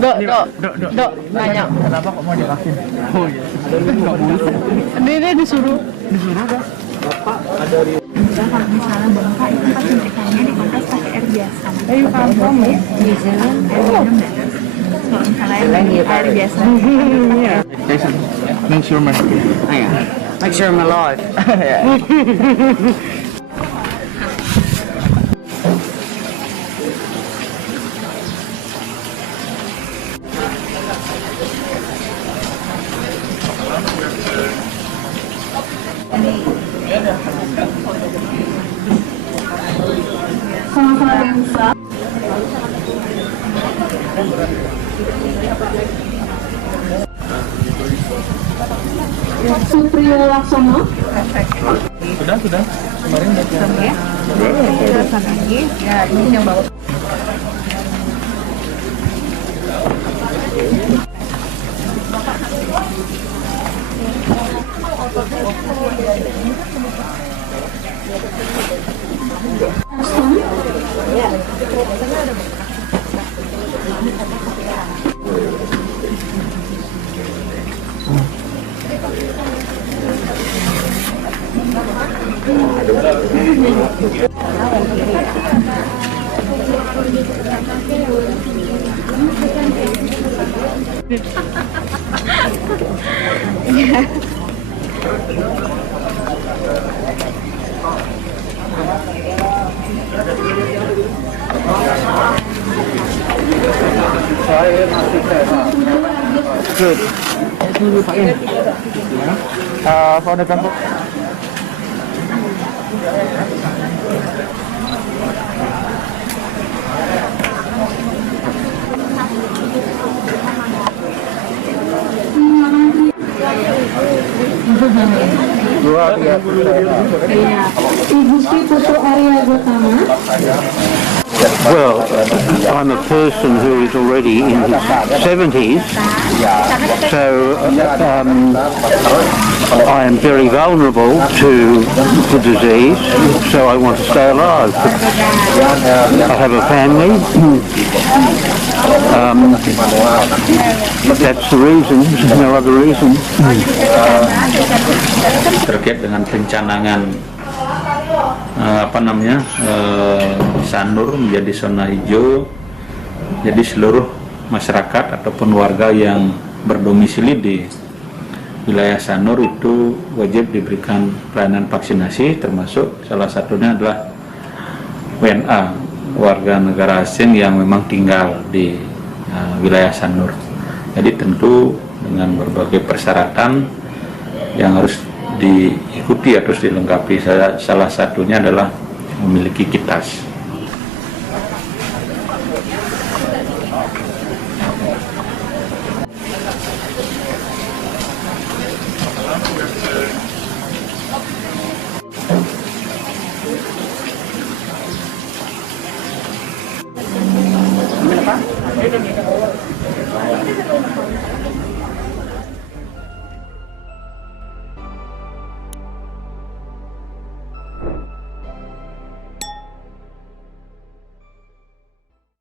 Dok, nanya. Kenapa kok mau divaksin? Oh iya. Ini disuruh Kak? Bapak ada di Kalau misalnya bengkak itu pas suntikannya dikompres pakai air biasa. ayo kampung ya. Biasanya air minum dah. Kalau misalnya air biasa. Jason, make sure my Make sure I'm alive. Sama-sama bangsa. Supriyo Laksono. Sudah. Kemarin udah Ya. Terus lagi. Ya, ini yang bawa. saya masih sehat. good. Dulu Pak In. Founder Kampung. Luar biasa. Iya. Ibu Sri Putu Arya Gotama. Well, I'm a person who is already in his 70s, so I am very vulnerable to the disease, so I want to stay alive. I have a family. That's the reason, there's no other reason. Terkait dengan pencanangan Sanur menjadi zona hijau, jadi seluruh masyarakat ataupun warga yang berdomisili di wilayah Sanur itu wajib diberikan pelayanan vaksinasi, termasuk salah satunya adalah WNA, warga negara asing yang memang tinggal di wilayah Sanur. Jadi tentu dengan berbagai persyaratan yang harus diikuti atau dilengkapi, salah satunya adalah memiliki kitas.